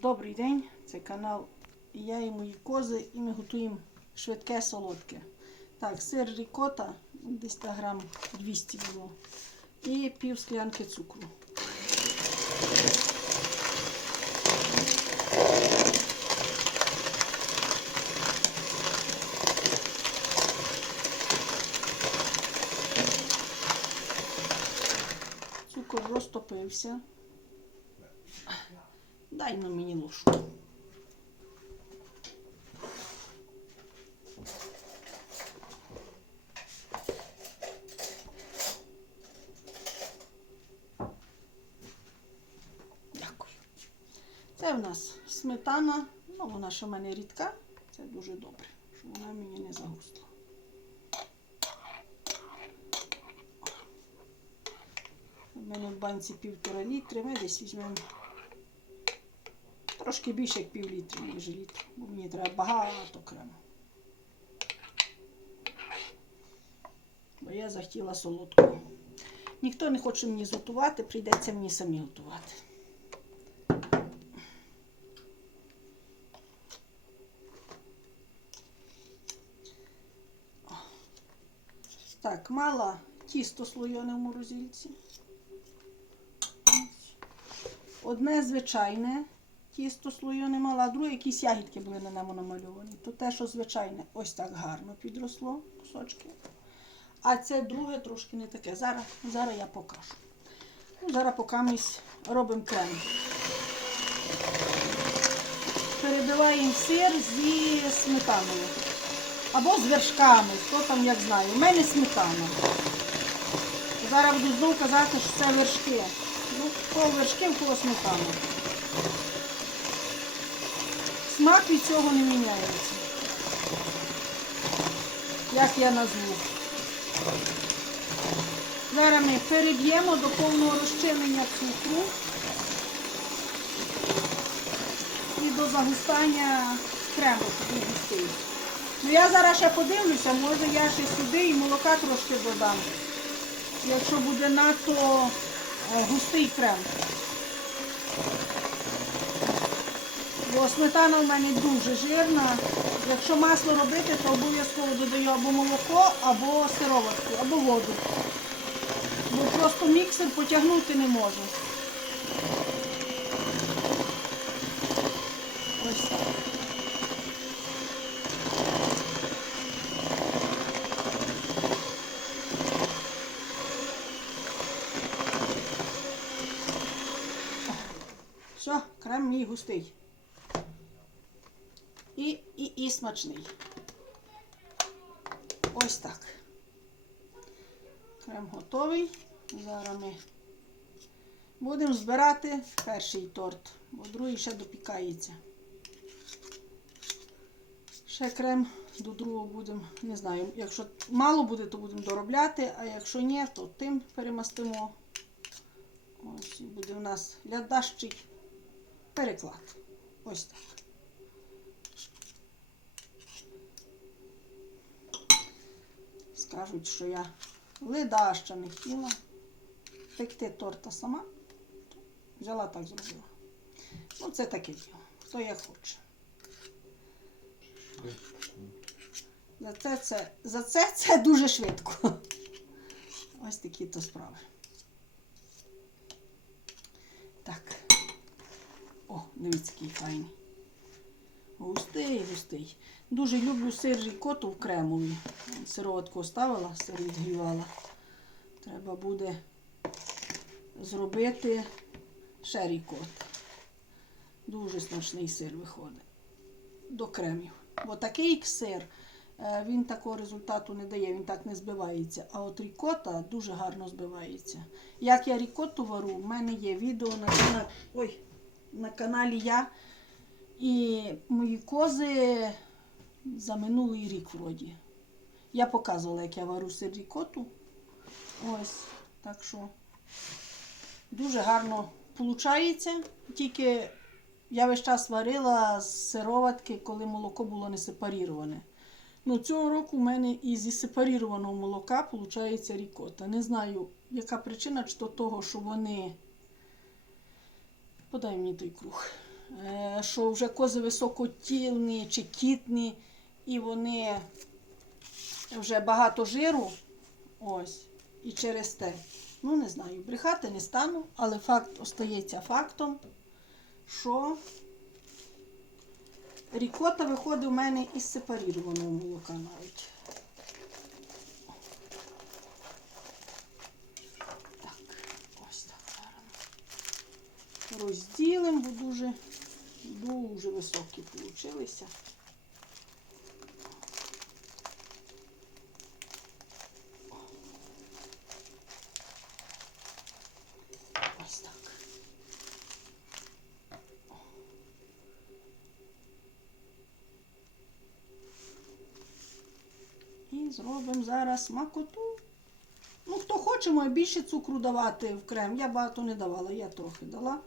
Добрий день, це канал Я і мої кози, і ми готуємо швидке солодке. Так, сир рікота, десь та грам 200 було. І пів склянки цукру. Цукор розтопився. Дай ну мені ложку. Дякую. Це в нас сметана. Ну, вона ще в мене рідка. Це дуже добре, що вона мені не загустла. У мене в банці півтора літри. Ми десь візьмемо трошки більше як пів літри, ніж літр, бо мені треба багато крему. Бо я захотіла солодкого. Ніхто не хоче мені зготувати, прийдеться мені самі готувати. Так, мала тісто слоєне в морозильці. Одне звичайне тісто слоєне мала, а друге якісь ягідки були на ньому намальовані. То те, що звичайне, ось так гарно підросло кусочки. А це друге трошки не таке. Зараз, зараз я покажу. Ну, зараз поки робимо крем. Перебиваємо сир зі сметаною. Або з вершками, хто там як знає. У мене сметана. Зараз буду знову казати, що це вершки. Ну, кого вершки, в кого сметана. Смак від цього не міняється. Як я назву. Зараз ми переб'ємо до повного розчинення цукру і до загустання крему, густий. Ну я зараз ще подивлюся, може я ще сюди і молока трошки додам, якщо буде надто е, густий крем. Бо сметана в мене дуже жирна. Якщо масло робити, то обов'язково додаю або молоко, або сироватку, або воду. Бо просто міксер потягнути не можу. Ось. Все, крем мій густий. Смачний. Ось так. Крем готовий. Зараз ми будемо збирати перший торт, бо другий ще допікається. Ще крем до другого будемо, не знаю, якщо мало буде, то будемо доробляти, а якщо ні, то тим перемастимо. Ось і буде у нас лядащий переклад. Ось так. Скажуть, що я ледаща не хотіла пекти торта сама. Взяла так зробила. Ну, це таке діло. Хто як хоче. За це, це, за це це дуже швидко. Ось такі то справи. Так. О, дивіться, який файний. Густий, густий. Дуже люблю сир рікоту в кремові. Сироватку оставила, сир відгрівала. Треба буде зробити ще рікот. Дуже смачний сир виходить. До кремів. Бо такий сир, е, він такого результату не дає, він так не збивається. А от рікота дуже гарно збивається. Як я рікоту вару, в мене є відео на каналі. Ой, на каналі я і мої кози за минулий рік вроді. Я показувала, як я варю сир рікоту. Ось, так що дуже гарно виходить. Тільки я весь час варила з сироватки, коли молоко було не сепаріроване. Ну, цього року в мене і зі сепарірованого молока виходить рікота. Не знаю, яка причина, чи то того, що вони. Подай мені той круг. Е, що вже кози високотілні чи кітні, і вони вже багато жиру. Ось. І через те. Ну, не знаю, брехати не стану, але факт остається фактом, що рікота виходить у мене із сепарірованого молока навіть. Так, ось так. Розділимо, бо дуже, дуже високі получилися. Ось так. І зробимо зараз макоту. Ну, хто хоче, може більше цукру давати в крем. Я багато не давала, я трохи дала.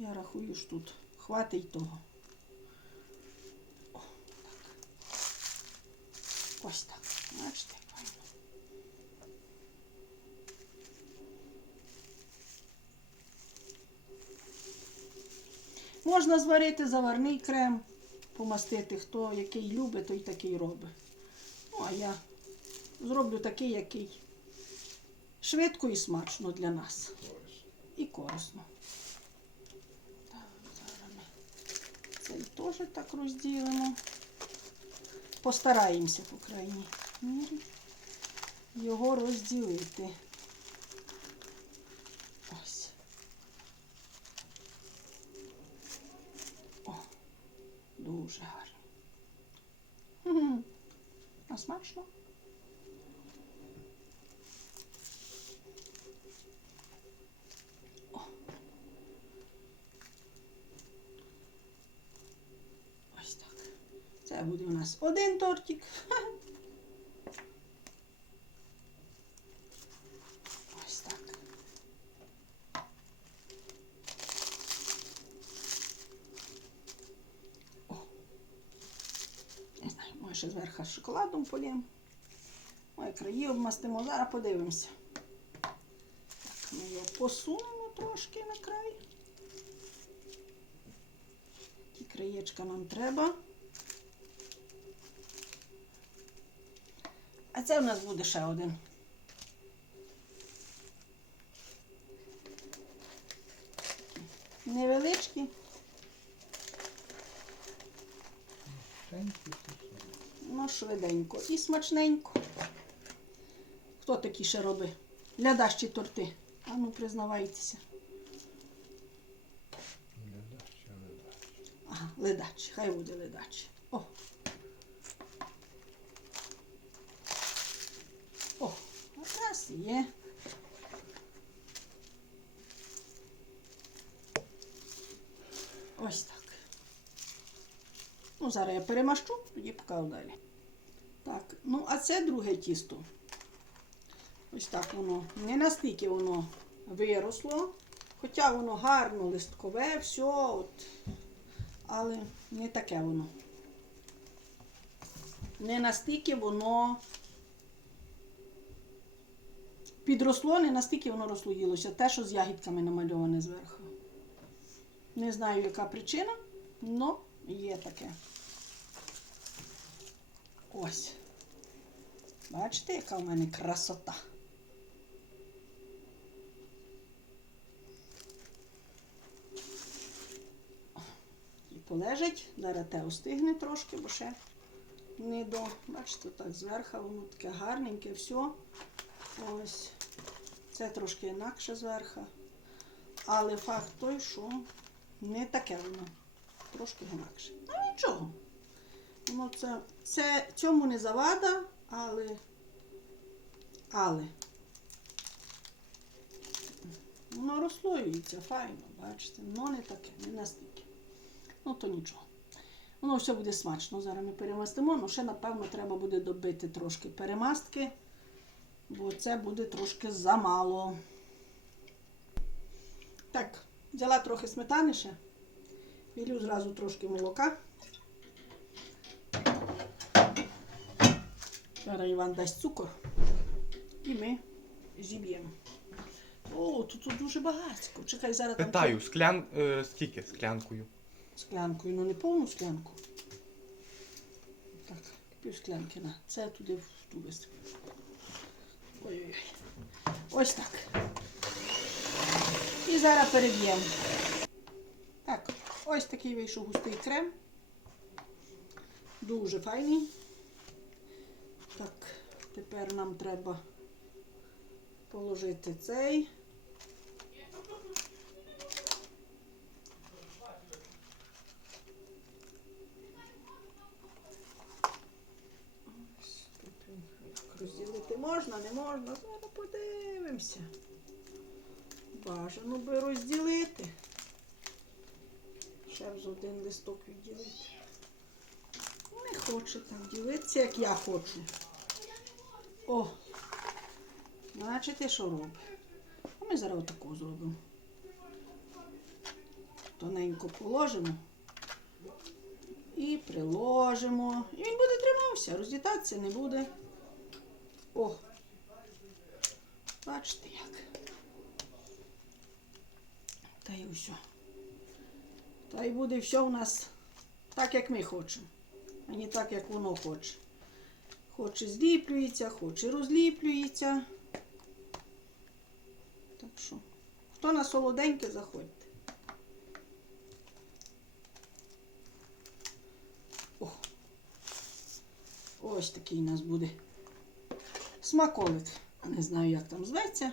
Я рахую, що тут хватить того. О, так. Ось так. Бачите, файно. Можна зварити заварний крем, помастити. Хто який любить, той такий робить. Ну, а я зроблю такий, який швидко і смачно для нас. І корисно. Так, зараз ми цей теж так розділимо. Постараємося, по крайній мірі, його розділити. Ось. О, дуже гарно. А смачно? О. Ось так. Це буде у нас один тортик. Ось так. О. Не знаю, може ще зверху шоколадом полємо. Ой, краї обмастимо. Зараз подивимося. Так, ми його посунемо трошки на край. Ті краєчка нам треба. Це у нас буде ще один. Невеличкий. Ну, швиденько і смачненько. Хто такі ще робить? Лядащі торти. А ну, признавайтеся. Ага, ледач. Хай буде ледач. О. О, якраз є. Ось так. Ну, зараз я перемащу, тоді покажу далі. Так, ну а це друге тісто. Ось так воно. Не настільки воно виросло. Хоча воно гарно листкове, все, от, але не таке воно. Не настільки воно підросло, не настільки воно розслоїлося. Те, що з ягідками намальоване зверху. Не знаю, яка причина, але є таке. Ось. Бачите, яка в мене красота. І полежить, зараз те остигне трошки, бо ще не до. Бачите, так зверху воно таке гарненьке, все. Ось. Це трошки інакше зверху. Але факт той, що не таке воно. Трошки інакше. Ну нічого. Ну, це, це цьому не завада, але. Але. Воно розслоюється файно, бачите. Ну не таке, не настільки. Ну то нічого. Воно все буде смачно. Зараз ми перемастимо, але ще, напевно, треба буде добити трошки перемастки, бо це буде трошки замало. Так, взяла трохи сметани ще. Вілю зразу трошки молока. Зараз Іван дасть цукор і ми зіб'ємо. О, тут, тут дуже багатько. Чекай, зараз там Питаю, склян... е, скільки склянкою? склянкою, ну не повну склянку. Так, пів склянки на. Це туди в ту. Ой-ой-ой. Ось так. І зараз переб'ємо. Так, ось такий вийшов густий крем. Дуже файний. Тепер нам треба положити цей. Розділити можна, не можна. Зараз подивимося. Бажано би розділити. Ще з один листок відділити. Не хоче так ділитися, як я хочу. О! Бачите, що робить? Ми зараз отаку зробимо. Тоненько положимо і приложимо. І він буде тримався, розлітатися не буде. О! Бачите як. Та й усе. Та й буде все у нас так, як ми хочемо, а не так, як воно хоче. Хоче зліплюється, хоче розліплюється. Так що, хто на солоденьке, заходьте. О, ось такий у нас буде смаколик. Не знаю, як там зветься.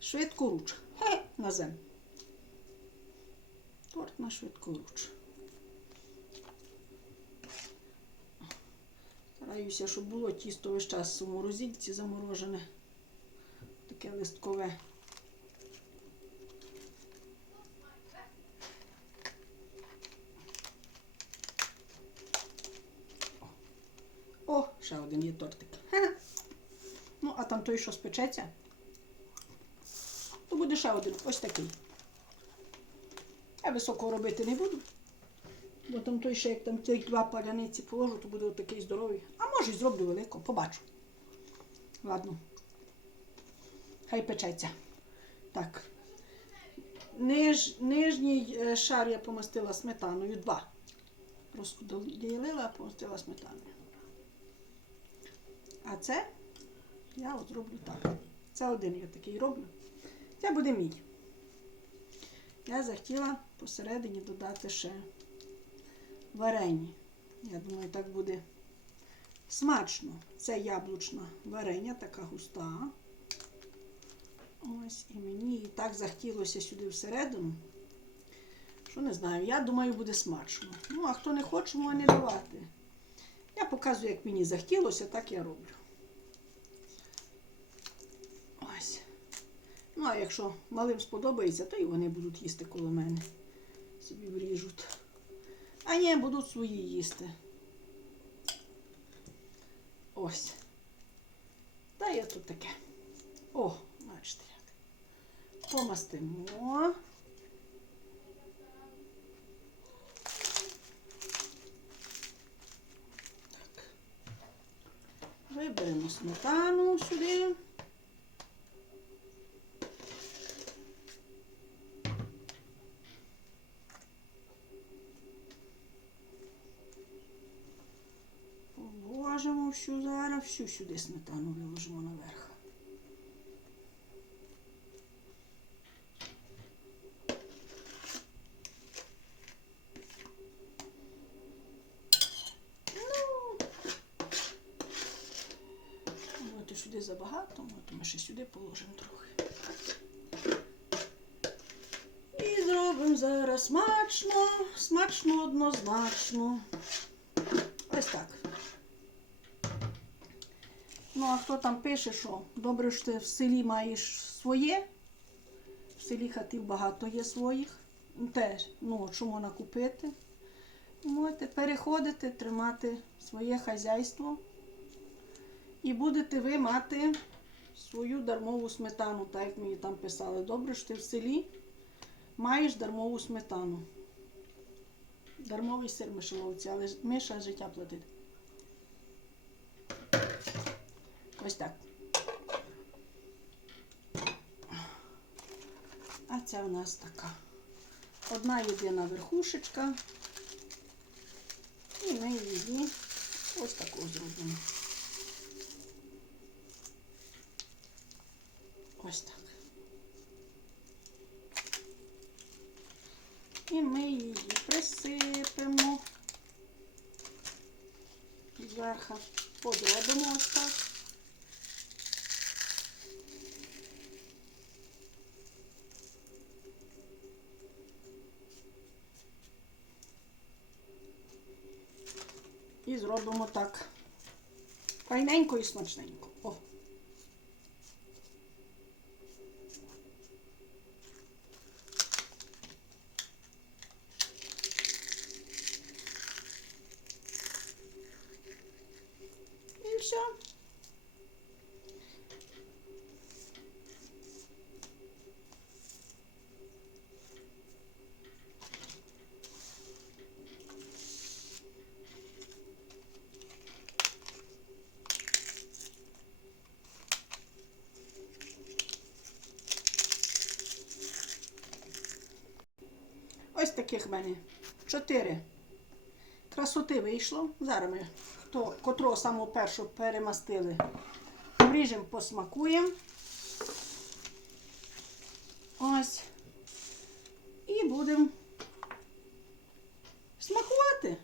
Швидкоруч. Хе, на зем. Торт на швидкоруч. Стараюся, щоб було тісто весь час у морозильці заморожене. Таке листкове. О, ще один є тортик. Ну, а там той, що спечеться, то буде ще один. Ось такий. Я високого робити не буду. Бо там той ще, як там ці два паляниці положу, то буде отакий здоровий. Може зроблю велико, побачу. Ладно. Хай печеться. Так. Ниж, нижній е, шар я помастила сметаною. Два. Розділила, помастила сметаною. А це я от зроблю так. Це один я такий роблю. Це буде мій. Я захотіла посередині додати ще варені. Я думаю, так буде смачно. Це яблучна варення, така густа. Ось і мені так захотілося сюди всередину. Що не знаю, я думаю, буде смачно. Ну, а хто не хоче, може не давати. Я показую, як мені захотілося, так я роблю. Ось. Ну, а якщо малим сподобається, то і вони будуть їсти коло мене. Собі вріжуть. А ні, будуть свої їсти. Ось. Та я тут таке. О, бачите як. Помастимо. Так. Виберемо сметану сюди. Положимо всю зараз, всю сюди сметану виложимо наверх. Ну, от сюди забагато, от ми ще сюди положимо трохи. І зробимо зараз смачно, смачно однозначно. Ось так. Ну, а хто там пише, що добре, що ти в селі маєш своє. В селі хатів багато є своїх. Теж, ну, що можна купити. Можете переходити, тримати своє хазяйство. І будете ви мати свою дармову сметану, так як мені там писали. Добре, що ти в селі маєш дармову сметану. Дармовий сир мишеловці, але миша життя платить. Ось так. А це у нас така. Одна єдина верхушечка. І ми її ось таку зробимо. Ось так. І ми її присипемо. Зверху подробимо ось так. І зробимо так. Файненько і смачненько. О. І все. Ось таких в мене чотири красоти вийшло. Зараз ми, хто, котрого самого першого перемастили, ріжемо, посмакуємо. Ось. І будемо смакувати.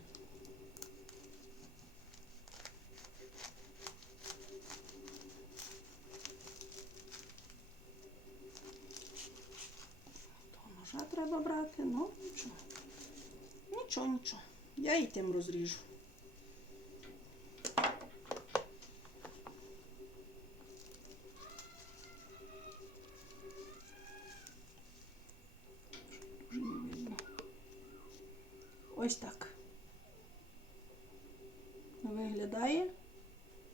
То ножа треба брати, ну нічого. Нічого, нічого. Я і тим розріжу. Ось так. Виглядає.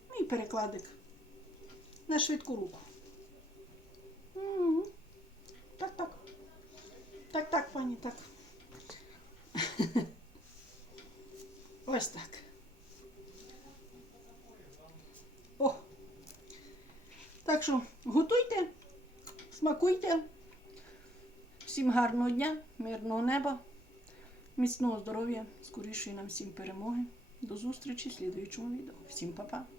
Ну і перекладик на швидку руку. Так, так. Так, так, пані, так. Ось так. О. Так що готуйте, смакуйте. Всім гарного дня, мирного неба, міцного здоров'я, скорішої нам всім перемоги. До зустрічі в слідуючому відео. Всім па-па!